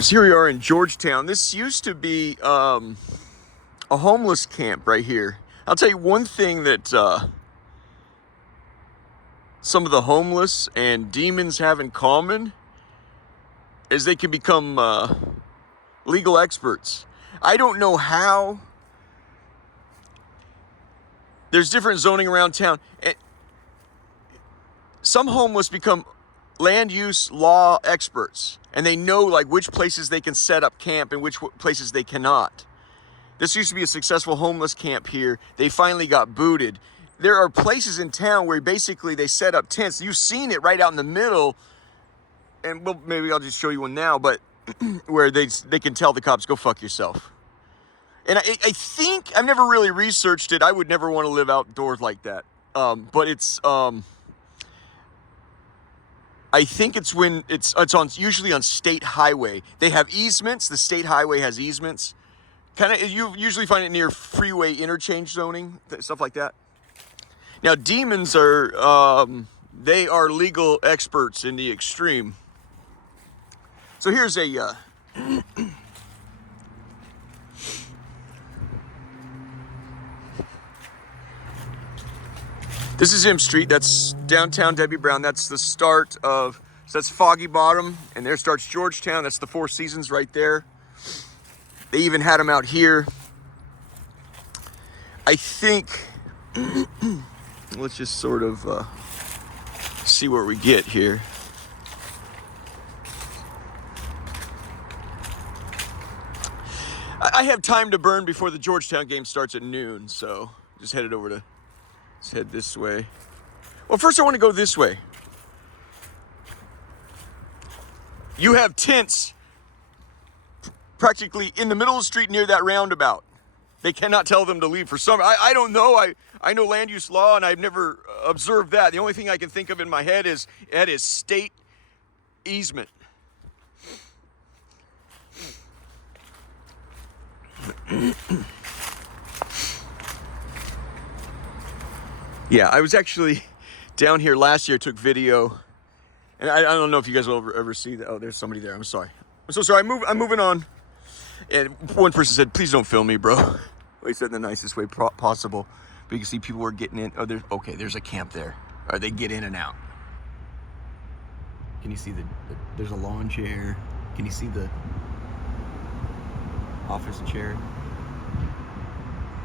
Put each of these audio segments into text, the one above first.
So here we are in Georgetown. This used to be a homeless camp right here. I'll tell you one thing that some of the homeless and demons have in common is they can become legal experts. I don't know how. There's different zoning around town. Some homeless become land use law experts, and they know like which places they can set up camp and which places they cannot. This used to be a successful homeless camp here. They finally got booted. There are places in town where basically they set up tents. You've seen it right out in the middle, and well, maybe I'll just show you one now, but where they can tell the cops, go fuck yourself. And I think, I've never really researched it. I would never want to live outdoors like that. But it's, I think it's when it's on, usually on state highway. They have easements. The state highway has easements. You usually find it near freeway interchange zoning, stuff like that. Now, demons are, they are legal experts in the extreme. So here's a, this is M Street. That's downtown Debbie Brown. That's the start of, so that's Foggy Bottom, and there starts Georgetown. That's the Four Seasons right there. They even had them out here. I think, let's just sort of see where we get here. I have time to burn before the Georgetown game starts at noon, so just headed over to, let's head this way. Well, first I want to go this way. You have tents practically in the middle of the street near that roundabout. They cannot tell them to leave for some, I don't know. I know land use law and I've never observed that. The only thing I can think of in my head is that is state easement. Yeah, I was actually down here last year, took video, and I don't know if you guys will ever see that. Oh, there's somebody there. I'm sorry. I'm so sorry. I'm moving on. And one person said, "Please don't film me, bro." Well, he said in the nicest way possible. But you can see people were getting in. Oh, there's a camp there. Or they get in and out. Can you see there's a lawn chair? Can you see the office chair?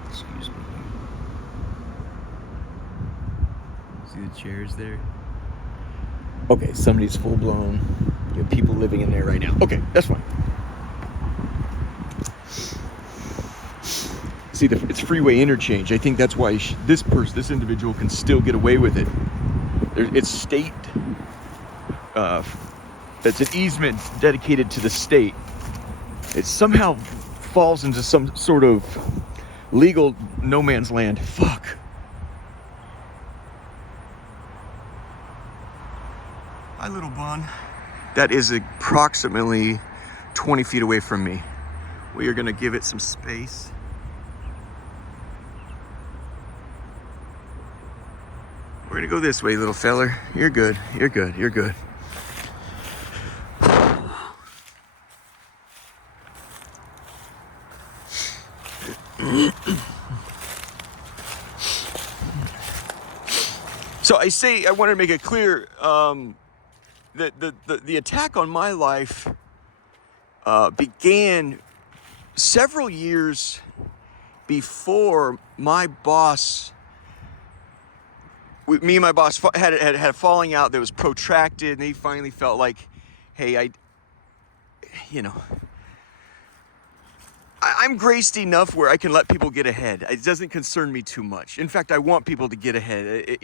Excuse me. See the chairs there? Okay, somebody's full blown. You have people living in there right now. Okay, that's fine. See, it's freeway interchange. I think that's why this individual can still get away with it. It's state. That's an easement dedicated to the state. It somehow falls into some sort of legal no man's land. Fuck. Hi, little bun. That is approximately 20 feet away from me. We are gonna give it some space. We're gonna go this way, little feller. You're good, you're good, you're good. So I wanted to make it clear that the attack on my life began several years before my boss. Me and my boss had a falling out that was protracted, and he finally felt like, hey, I'm graced enough where I can let people get ahead. It doesn't concern me too much. In fact, I want people to get ahead.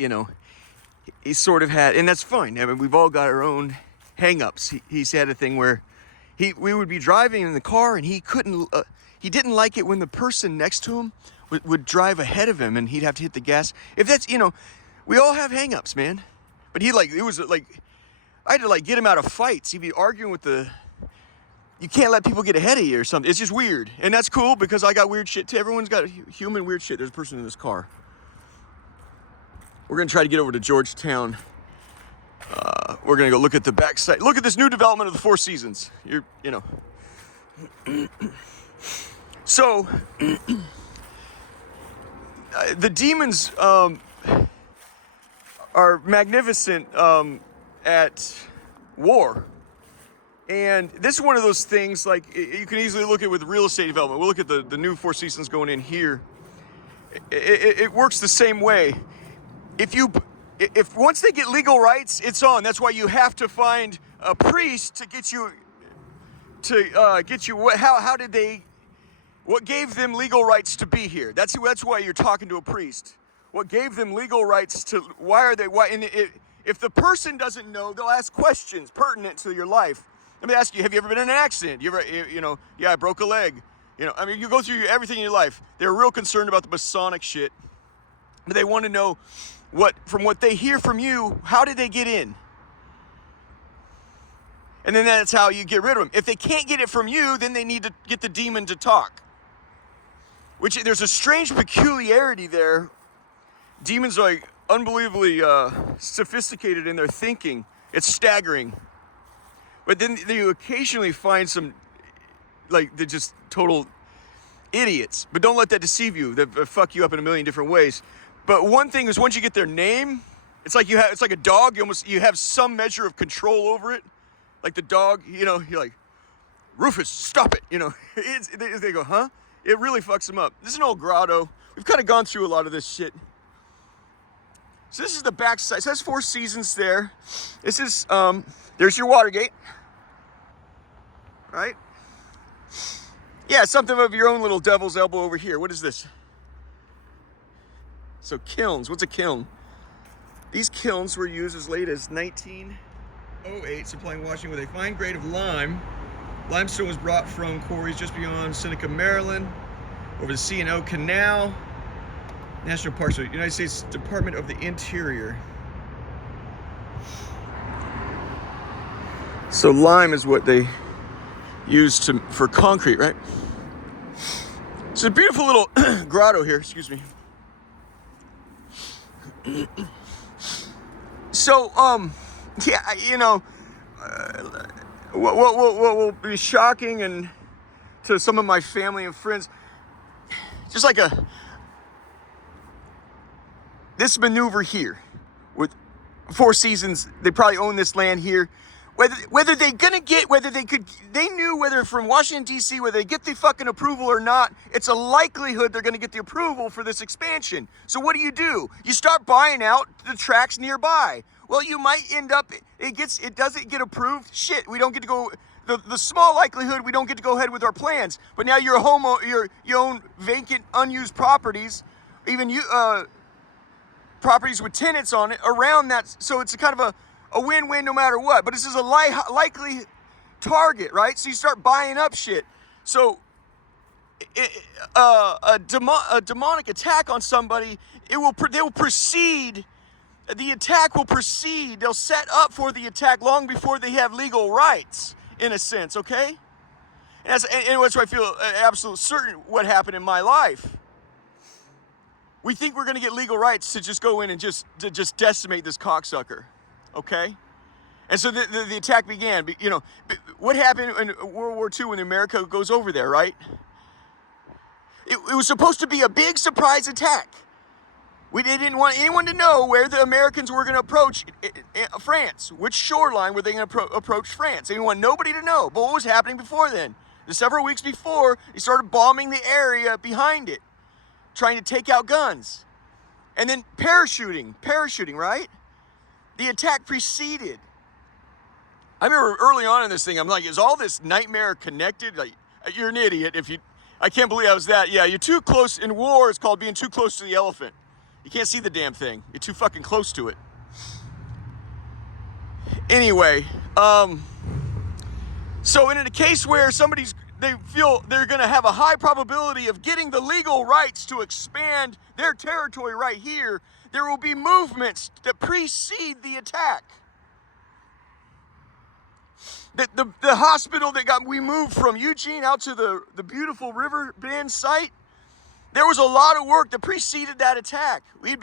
He sort of had, and that's fine. I mean, we've all got our own hang-ups. He's had a thing where we would be driving in the car, and he didn't like it when the person next to him would drive ahead of him, and he'd have to hit the gas. If that's, we all have hang-ups, man. But I had to get him out of fights. He'd be arguing with you can't let people get ahead of you or something. It's just weird. And that's cool because I got weird shit too. Everyone's got human weird shit. There's a person in this car. We're gonna try to get over to Georgetown. We're gonna go look at the backside. Look at this new development of the Four Seasons. So, the demons are magnificent at war. And this is one of those things, like, you can easily look at with real estate development. We'll look at the new Four Seasons going in here. It works the same way. If once they get legal rights, it's on. That's why you have to find a priest to get you, what gave them legal rights to be here? That's why you're talking to a priest. What gave them legal rights to, if the person doesn't know, they'll ask questions pertinent to your life. Let me ask you, have you ever been in an accident? Yeah, I broke a leg. You go through everything in your life. They're real concerned about the Masonic shit. But they want to know from what they hear from you, how did they get in? And then that's how you get rid of them. If they can't get it from you, then they need to get the demon to talk. Which, there's a strange peculiarity there. Demons are like unbelievably sophisticated in their thinking. It's staggering. But then you occasionally find some, like, they're just total idiots. But don't let that deceive you. They fuck you up in a million different ways. But one thing is, once you get their name, it's like a dog. You have some measure of control over it. Like the dog, you're like, Rufus, stop it. They go, huh? It really fucks them up. This is an old grotto. We've kind of gone through a lot of this shit. So this is the back side. So that's Four Seasons there. This is, there's your Watergate. Right? Yeah, something of your own little devil's elbow over here. What is this? So kilns. What's a kiln? These kilns were used as late as 1908, supplying Washington with a fine grade of lime. Limestone was brought from quarries just beyond Seneca, Maryland, over the C&O Canal. National Parks, so United States Department of the Interior. So lime is what they use for concrete, right? It's a beautiful little grotto here, excuse me. So, yeah, what will be shocking and to some of my family and friends, just like this maneuver here with Four Seasons, they probably own this land here. Whether they knew whether from Washington, D.C., whether they get the fucking approval or not, it's a likelihood they're going to get the approval for this expansion. So what do? You start buying out the tracts nearby. Well, you might end up, it doesn't get approved. Shit, we don't get to go, the small likelihood we don't get to go ahead with our plans. But now you're a homeowner, you own vacant, unused properties, even properties with tenants on it around that. So it's a kind of a win-win no matter what. But this is a likely target, right? So you start buying up shit. So a demonic attack on somebody, they will proceed. The attack will proceed. They'll set up for the attack long before they have legal rights, in a sense, okay? And that's why I feel absolutely certain what happened in my life. We think we're going to get legal rights to just go in and just decimate this cocksucker, okay? And so the attack began. What happened in World War II when America goes over there, right? It was supposed to be a big surprise attack. They didn't want anyone to know where the Americans were going to approach France. Which shoreline were they going to approach France? They didn't want nobody to know. But what was happening before then? Several weeks before, they started bombing the area behind it, trying to take out guns. And then parachuting, right? The attack preceded. I remember early on in this thing, I'm like, is all this nightmare connected? Like, you're an idiot I can't believe I was that. Yeah, you're too close. In war, it's called being too close to the elephant. You can't see the damn thing. You're too fucking close to it. Anyway, so in a case where they feel they're going to have a high probability of getting the legal rights to expand their territory right here, there will be movements that precede the attack. The hospital we moved from Eugene out to the beautiful River Bend site, there was a lot of work that preceded that attack. It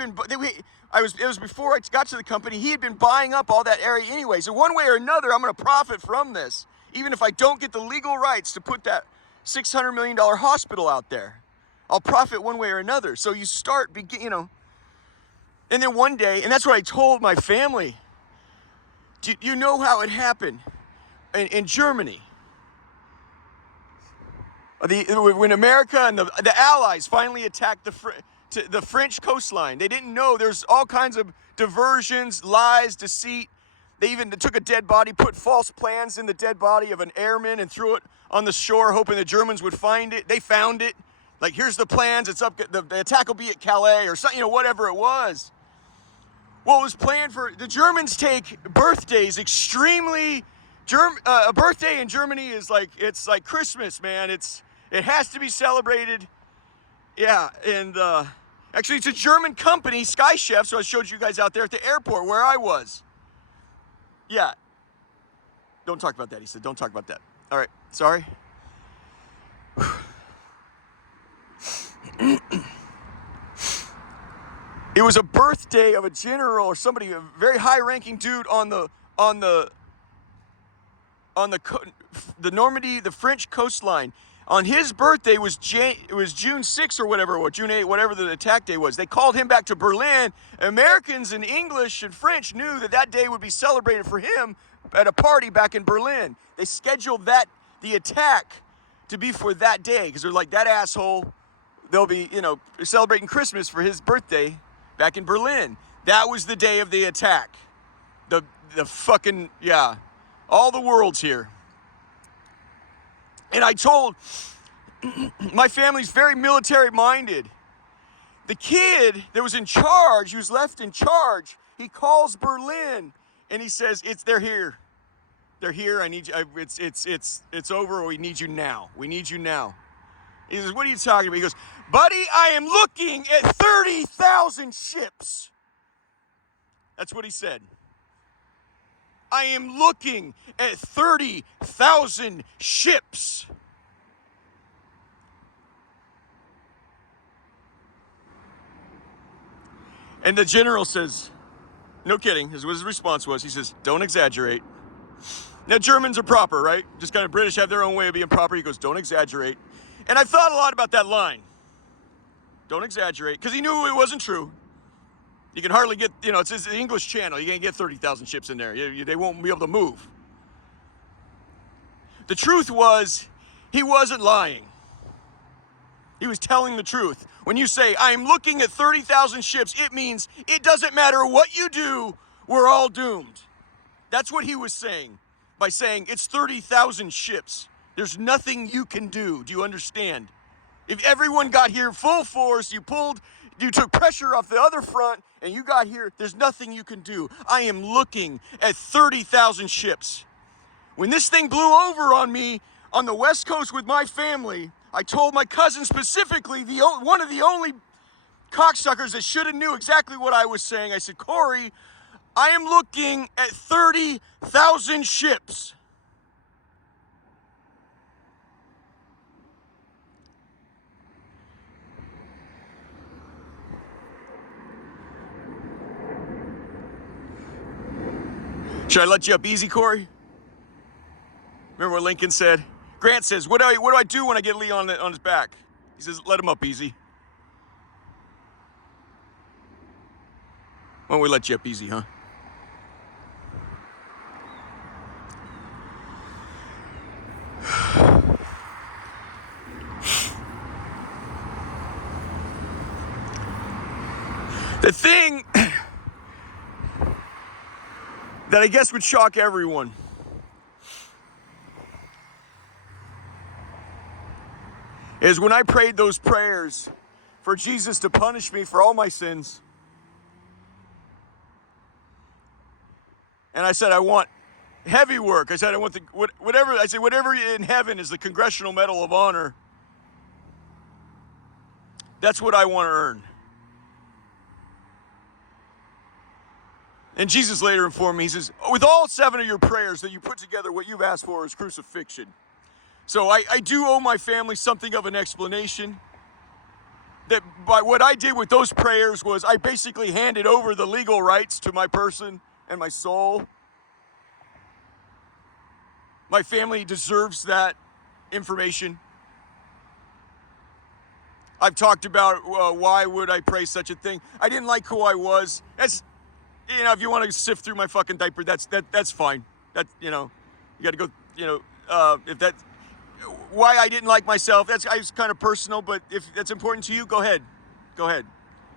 was before I got to the company. He had been buying up all that area anyway. So one way or another, I'm going to profit from this, even if I don't get the legal rights to put that $600 million hospital out there. I'll profit one way or another. So you start, and then one day, and that's what I told my family. Do you know how it happened in Germany? When America and the Allies finally attacked the French coastline, they didn't know there's all kinds of diversions, lies, deceit. They even took a dead body, put false plans in the dead body of an airman and threw it on the shore, hoping the Germans would find it. They found it. Like, here's the plans. It's up. The attack will be at Calais or something, whatever it was. Well, it was planned for the Germans. Take birthdays extremely. A birthday in Germany is it's like Christmas, man. It has to be celebrated. Yeah, and actually, it's a German company, Sky Chef. So I showed you guys out there at the airport where I was. Yeah. Don't talk about that. He said, don't talk about that. All right. Sorry. It was a birthday of a general or somebody, a very high-ranking dude on the Normandy, the French coastline. On his birthday was June 6th or whatever, or June 8th, whatever the attack day was. They called him back to Berlin. Americans and English and French knew that day would be celebrated for him at a party back in Berlin. They scheduled the attack to be for that day because they're like, that asshole, they'll be, celebrating Christmas for his birthday back in Berlin. That was the day of the attack. The fucking, yeah, all the world's here. And I told, my family's very military minded. The kid that was in charge, he was left in charge, he calls Berlin and he says, they're here. They're here. I need you. It's over. We need you now. We need you now. He says, what are you talking about? He goes, buddy, I am looking at 30,000 ships. That's what he said. I am looking at 30,000 ships. And the general says, no kidding, what his response was, he says, don't exaggerate. Now, Germans are proper, right? Just kind of British have their own way of being proper. He goes, don't exaggerate. And I thought a lot about that line. Don't exaggerate, because he knew it wasn't true. You can hardly get, it's the English Channel. You can't get 30,000 ships in there. They won't be able to move. The truth was, he wasn't lying. He was telling the truth. When you say, I'm looking at 30,000 ships, it means it doesn't matter what you do, we're all doomed. That's what he was saying by saying it's 30,000 ships. There's nothing you can do. Do you understand? If everyone got here full force, you took pressure off the other front, and you got here, there's nothing you can do. I am looking at 30,000 ships. When this thing blew over on me on the West Coast with my family, I told my cousin specifically, one of the only cocksuckers that should have knew exactly what I was saying. I said, Corey, I am looking at 30,000 ships. Should I let you up easy, Corey? Remember what Lincoln said? Grant says, what do I do when I get Lee on his back? He says, let him up easy. Why don't we let you up easy, huh? The thing that I guess would shock everyone is when I prayed those prayers for Jesus to punish me for all my sins. And I said, I want heavy work. I said, I want whatever in heaven is the Congressional Medal of Honor. That's what I want to earn. And Jesus later informed me, he says, with all 7 of your prayers that you put together, what you've asked for is crucifixion. So I do owe my family something of an explanation. That by what I did with those prayers was I basically handed over the legal rights to my person and my soul. My family deserves that information. I've talked about why would I pray such a thing. I didn't like who I was. That's, if you want to sift through my fucking diaper, that's fine. That, you got to go, if that, why I didn't like myself, it's kind of personal, but if that's important to you, go ahead. Go ahead.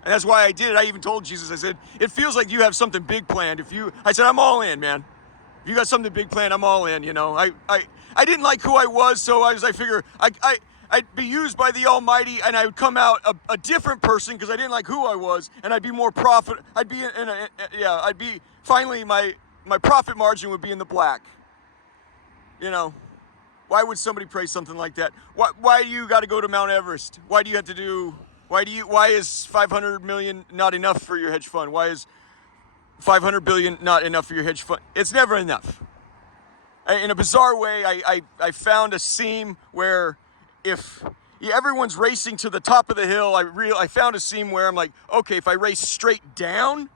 And that's why I did it. I even told Jesus, I said, it feels like you have something big planned. I said, I'm all in, man. If you got something big planned, I'm all in, I didn't like who I was, so I figure I'd be used by the Almighty, and I would come out a different person because I didn't like who I was, and I'd be more profit. I'd be finally my profit margin would be in the black. Why would somebody pray something like that? Why do you got to go to Mount Everest? Why is 500 million not enough for your hedge fund? Why is 500 billion not enough for your hedge fund? It's never enough. In a bizarre way, I found a seam where if everyone's racing to the top of the hill, I found a seam where I'm like, okay, if I race straight down,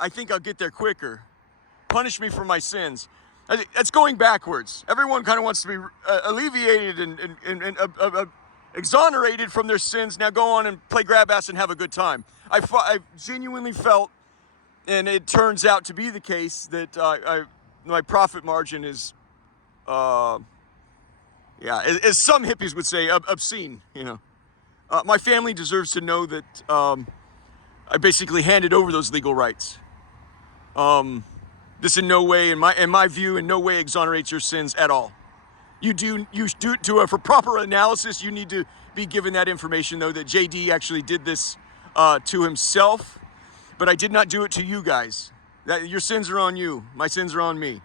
I think I'll get there quicker. Punish me for my sins. That's going backwards. Everyone kind of wants to be alleviated and exonerated from their sins. Now go on and play grab ass and have a good time. I genuinely felt, and it turns out to be the case, that my profit margin is, as some hippies would say, obscene. My family deserves to know that I basically handed over those legal rights. This in no way, in my view, in no way exonerates your sins at all. For proper analysis, you need to be given that information, though, that JD actually did this to himself, but I did not do it to you guys. Your sins are on you. My sins are on me.